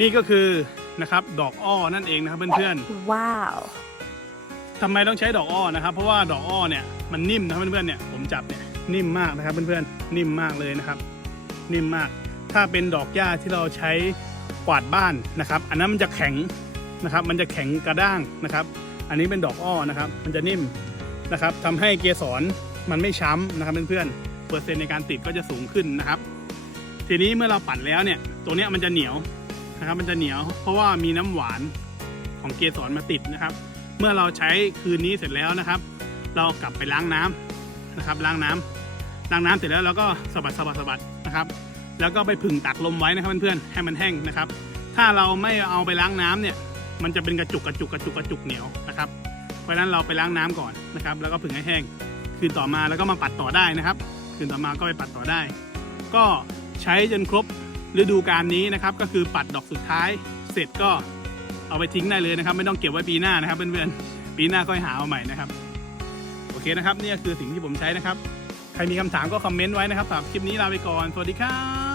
นี่ก็คือนะครับดอกอ้อนั่นเองนะครับเพื่อนว้าวๆทำไมต้องใช้ดอกอ้อนะครับ เพราะว่าดอกอ้อเนี่ยมันนิ่มนะครับเพื่อนๆเนี่ยผมจับเนี่ยนิ่มมากนะครับเพื่อนๆนิ่มมากเลยนะครับ นิ่มมาก ถ้าเป็นดอกหญ้าที่เราใช้กวาดบ้านนะครับ อันนั้นมันจะแข็งนะครับ มันจะแข็งกระด้างนะครับ อันนี้เป็นดอกอ้อนะครับ มันจะนิ่มนะครับทำให้เกสรมันไม่ช้ำนะครับเพื่อนๆเปอร์เซ็นต์ในการติดก็จะสูงขึ้นนะครับ ทีนี้เมื่อเราปั่นแล้วเนี่ยตัวเนี้ยมันจะเหนียว นะครับ มันจะเหนียว เพราะว่ามีน้ำหวานของเกสรมาติดนะครับ เมื่อเราใช้คืนนี้เสร็จแล้วนะครับ เรากลับไปล้างน้ำนะครับ ล้างน้ำล้างน้ำเสร็จแล้วเราก็สะบัดสะบัดสะบัดนะครับ แล้วก็ไปผึ่งตักลมไว้นะครับเพื่อนๆให้มันแห้งนะครับ ถ้าเราไม่เอาไปล้างน้ำเนี่ย มันจะเป็นกระจุกกระจุกกระจุกกระจุกเหนียวนะครับ เพราะฉะนั้นเราไปล้างน้ำก่อนนะครับ แล้วก็ผึ่งให้แห้ง คืนต่อมาแล้วก็มาปัดต่อได้นะครับ คืนต่อมาก็ไปปัดต่อได้ ก็ใช้จนครบ ฤดูกาลนี้นะครับก็คือปัดดอกสุดท้าย เสร็จก็เอาไปทิ้งได้เลยนะครับ ไม่ต้องเก็บไว้ปีหน้านะครับเพื่อนๆปีหน้าค่อยหาเอาใหม่นะครับ โอเคนะครับนี่คือสิ่งที่ผมใช้นะครับ ใครมีคำถามก็คอมเมนต์ไว้นะครับสำหรับคลิปนี้ลาไปก่อนสวัสดีครับ